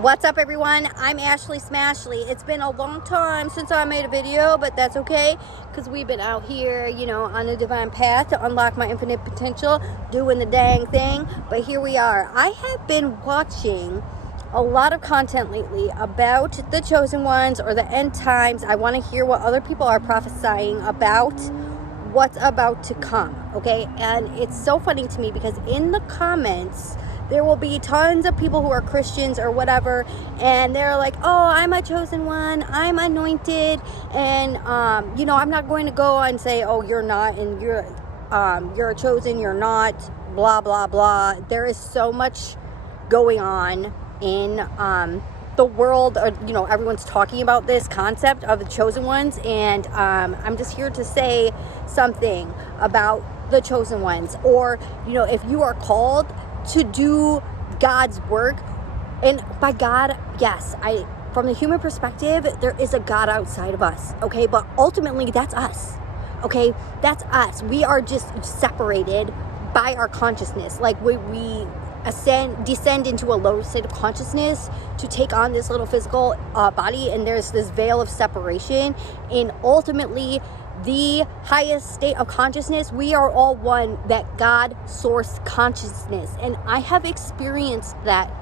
What's up, everyone? I'm Ashley Smashley. It's been a long time since I made a video, but that's okay because we've been out here, on a divine path to unlock my infinite potential, doing the dang thing. But here we are. I have been watching a lot of content lately about the chosen ones or the end times. I want to hear what other people are prophesying about what's about to come, okay? And it's so funny to me because in the comments there will be tons of people who are Christians or whatever, and they're like, oh, I'm a chosen one, I'm anointed, and I'm not going to go and say, oh, you're not, and you're a chosen, you're not, blah blah blah. There is so much going on in the world, or everyone's talking about this concept of the chosen ones, and I'm just here to say something about the chosen ones. Or if you are called to do God's work, and by God, yes, from the human perspective, there is a God outside of us, okay? But ultimately, that's us, okay? That's us. We are just separated by our consciousness. Like we descend into a lower state of consciousness to take on this little physical body, and there's this veil of separation. And ultimately, the highest state of consciousness, we are all one, that God source consciousness. And I have experienced that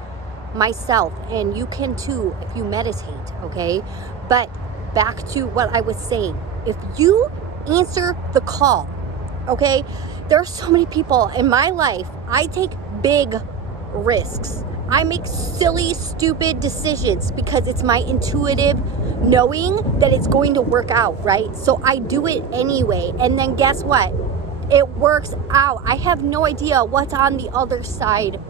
myself, and you can too if you meditate, okay? But back to what I was saying, if you answer the call, okay? There are so many people in my life. I take big risks. I make silly, stupid decisions because it's my intuitive knowing that it's going to work out, right? So I do it anyway. And then guess what? It works out. I have no idea what's on the other side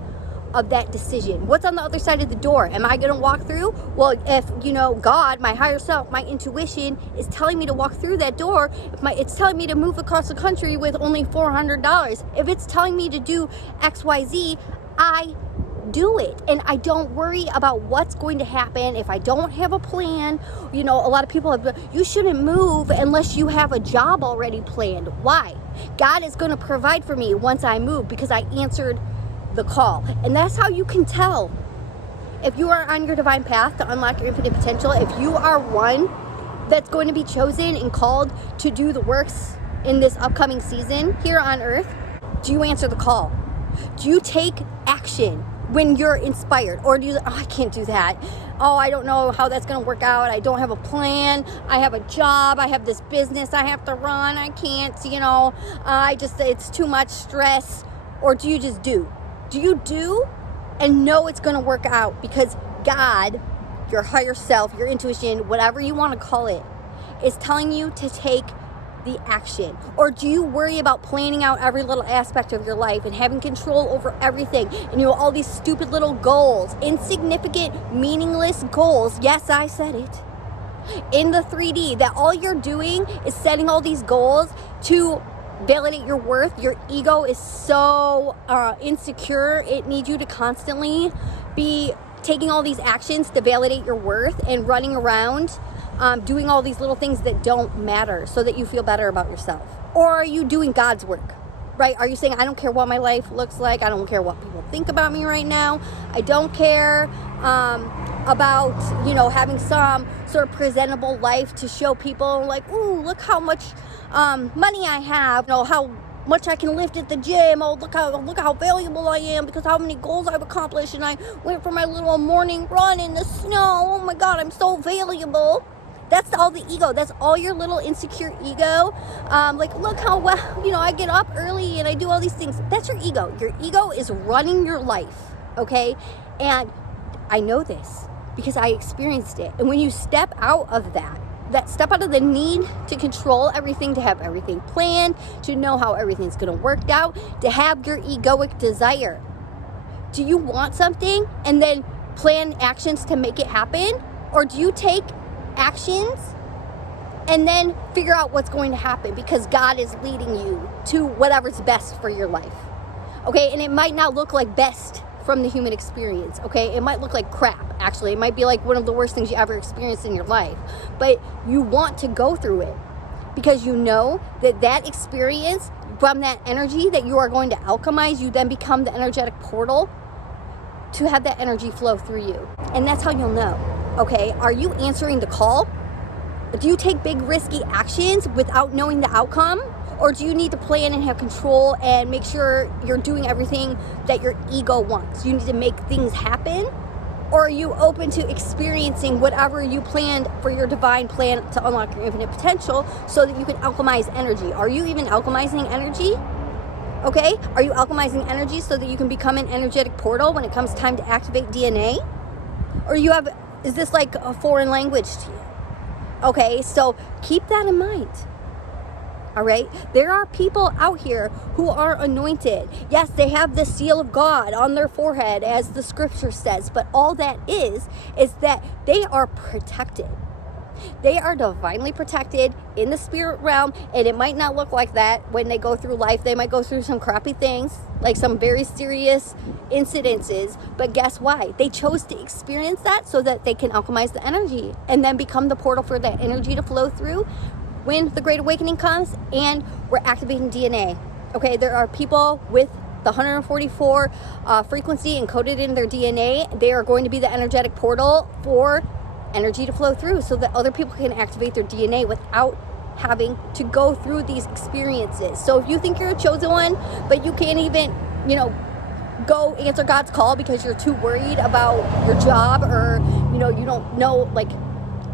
of that decision. What's on the other side of the door? Am I going to walk through? Well, if, God, my higher self, my intuition is telling me to walk through that door, it's telling me to move across the country with only $400, if it's telling me to do XYZ, I do it, and I don't worry about what's going to happen if I don't have a plan. A lot of people you shouldn't move unless you have a job already planned. Why? God is going to provide for me once I move because I answered the call. And that's how you can tell if you are on your divine path to unlock your infinite potential. If you are one that's going to be chosen and called to do the works in this upcoming season here on earth, do you answer the call? Do you take action when you're inspired? Or do you, I can't do that. Oh, I don't know how that's going to work out. I don't have a plan. I have a job. I have this business I have to run. I can't, it's too much stress. Or do you just do? Do you do and know it's going to work out because God, your higher self, your intuition, whatever you want to call it, is telling you to take the action? Or do you worry about planning out every little aspect of your life and having control over everything, and all these stupid little goals, insignificant, meaningless goals, yes, I said it, in the 3D, that all you're doing is setting all these goals to validate your worth? Your ego is so insecure, it needs you to constantly be taking all these actions to validate your worth and running around doing all these little things that don't matter so that you feel better about yourself. Or are you doing God's work, right? Are you saying, I don't care what my life looks like, I don't care what people think about me right now, I don't care about having some sort of presentable life to show people, like, ooh, look how much money I have, how much I can lift at the gym, oh, look how valuable I am because how many goals I've accomplished, and I went for my little morning run in the snow, oh my God, I'm so valuable. That's all the ego. That's all your little insecure ego. Like, look how well, I get up early and I do all these things. That's your ego. Your ego is running your life, okay? And I know this because I experienced it. And when you step out of step out of the need to control everything, to have everything planned, to know how everything's going to work out, to have your egoic desire. Do you want something and then plan actions to make it happen? Or do you take actions and then figure out what's going to happen because God is leading you to whatever's best for your life, okay? And it might not look like best from the human experience, okay? It might look like crap, actually. It might be like one of the worst things you ever experienced in your life, but you want to go through it because you know that experience, from that energy that you are going to alchemize, you then become the energetic portal to have that energy flow through you. And that's how you'll know, okay? Are you answering the call? Do you take big risky actions without knowing the outcome? Or do you need to plan and have control and make sure you're doing everything that your ego wants? You need to make things happen? Or are you open to experiencing whatever you planned for your divine plan to unlock your infinite potential so that you can alchemize energy? Are you even alchemizing energy? Okay? Are you alchemizing energy so that you can become an energetic portal when it comes time to activate DNA? Or is this like a foreign language to you? Okay, so keep that in mind. All right, there are people out here who are anointed. Yes, they have the seal of God on their forehead, as the scripture says, but all that is that they are protected. They are divinely protected in the spirit realm, and it might not look like that when they go through life. They might go through some crappy things, like some very serious incidences, but guess what? They chose to experience that so that they can alchemize the energy and then become the portal for that energy to flow through when the Great Awakening comes and we're activating DNA. Okay, there are people with the 144 frequency encoded in their DNA. They are going to be the energetic portal for energy to flow through so that other people can activate their DNA without having to go through these experiences. So if you think you're a chosen one, but you can't even, go answer God's call because you're too worried about your job, or, you don't know, like,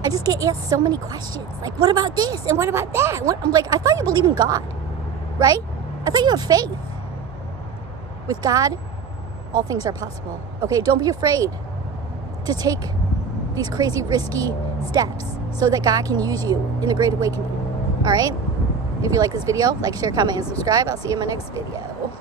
I just get asked so many questions. Like, what about this? And what about that? I'm like, I thought you believe in God, right? I thought you have faith. With God, all things are possible. Okay, don't be afraid to take these crazy, risky steps so that God can use you in the Great Awakening. All right? If you like this video, like, share, comment, and subscribe. I'll see you in my next video.